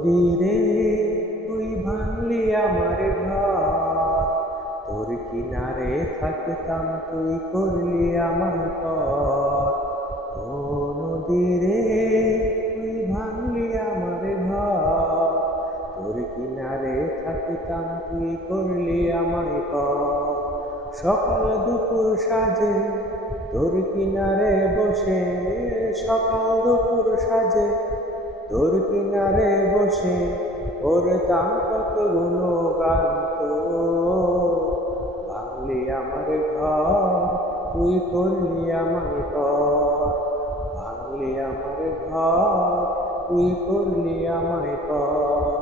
নদীরে তুই ভাঙলি আমার ঘর। তোর কিনারে থাকতাম, তুই করলি আমার পর ও নদীরে তুই ভাঙলি আমার ঘর। তোর কিনারে থাকতাম, তুই করলি আমার পর সকাল দুপুর সাজে তোর কিনারে বসে, সকাল দুপুর সাজে তোর কিনারে বসে করতাম কত গুণগান ভাঙলি আমার ঘর, তুই করলি আমায় পর ভাঙলি আমার ঘর, তুই করলি আমায় পর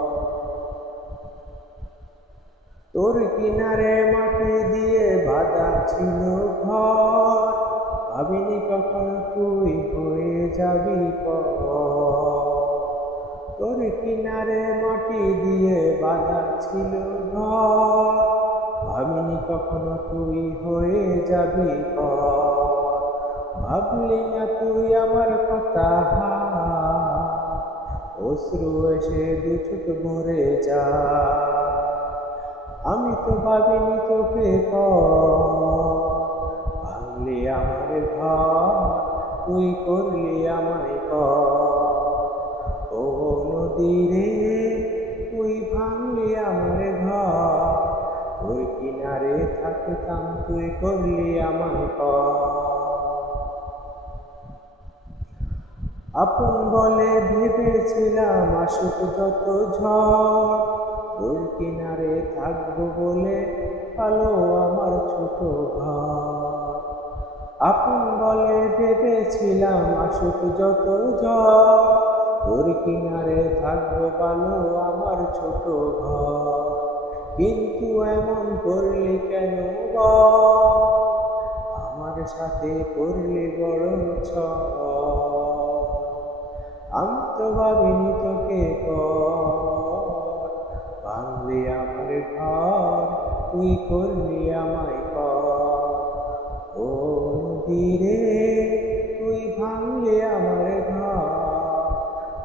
তোর কিনারে মাটি দিয়ে বাঁধা ছিল ঘর, ভাবিনি কখন তুই হয়ে যাবি পর তোর কিনারে মাটি দিয়ে বাঁধা ছিল ঘর। ভাবিনি কখনো তুই হয়ে যাবি ভাবলি না তুই আমার কথা অশ্রু এসে দু চোখ ভরে যা আমি তো ভাবিনি তোকে ভাঙলি আমার ঘর, তুই করলি আমায় নদীরে তুই ভাঙলি আমার ঘর। তোর কিনারে থাকতাম, তুই করলি আমায় আপন বলে ভেবেছিলাম, আসুক যত ঝড়। তোর কিনারে থাকব বলে কালো আমার ছোট ঘর। আপন বলে ভেবেছিলাম, আসুক যত ঝড়। তোর কিনারে থাকব ভালো আমার ছোট ঘর। কিন্তু এমন করলি কেন আমার সাথে করলি বড় ছ আমি তো ভাবিনি তোকে ভাঙলি আমার ঘর, তুই করলি আমায় কর। ও নদীরে তুই ভাঙলি আমার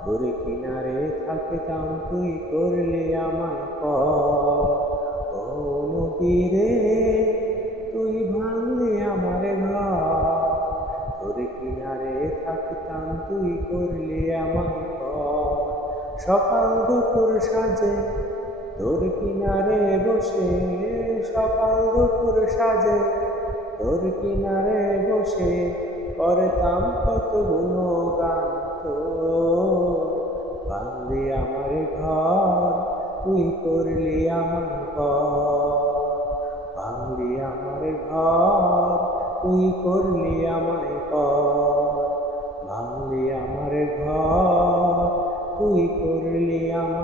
তোর কিনারে থাকতাম তুই করলে আমায় কর? ও নদীরে, তুই ভাঙলি আমার ঘর। কিনারে থাকতাম তুই করলি আমায় পর সকাল দুপুর সাজে, তোর কিনারে বসে। সকাল দুপুর সাজে, তোর কিনারে বসে। করতাম কত গুণগান তো ভাঙলি আমার ঘর, তুই করলি আমার ঘর ভাঙলি আমার ঘর, তুই করলি আমার কর ভাঙলি আমার ঘর, তুই করলি আমার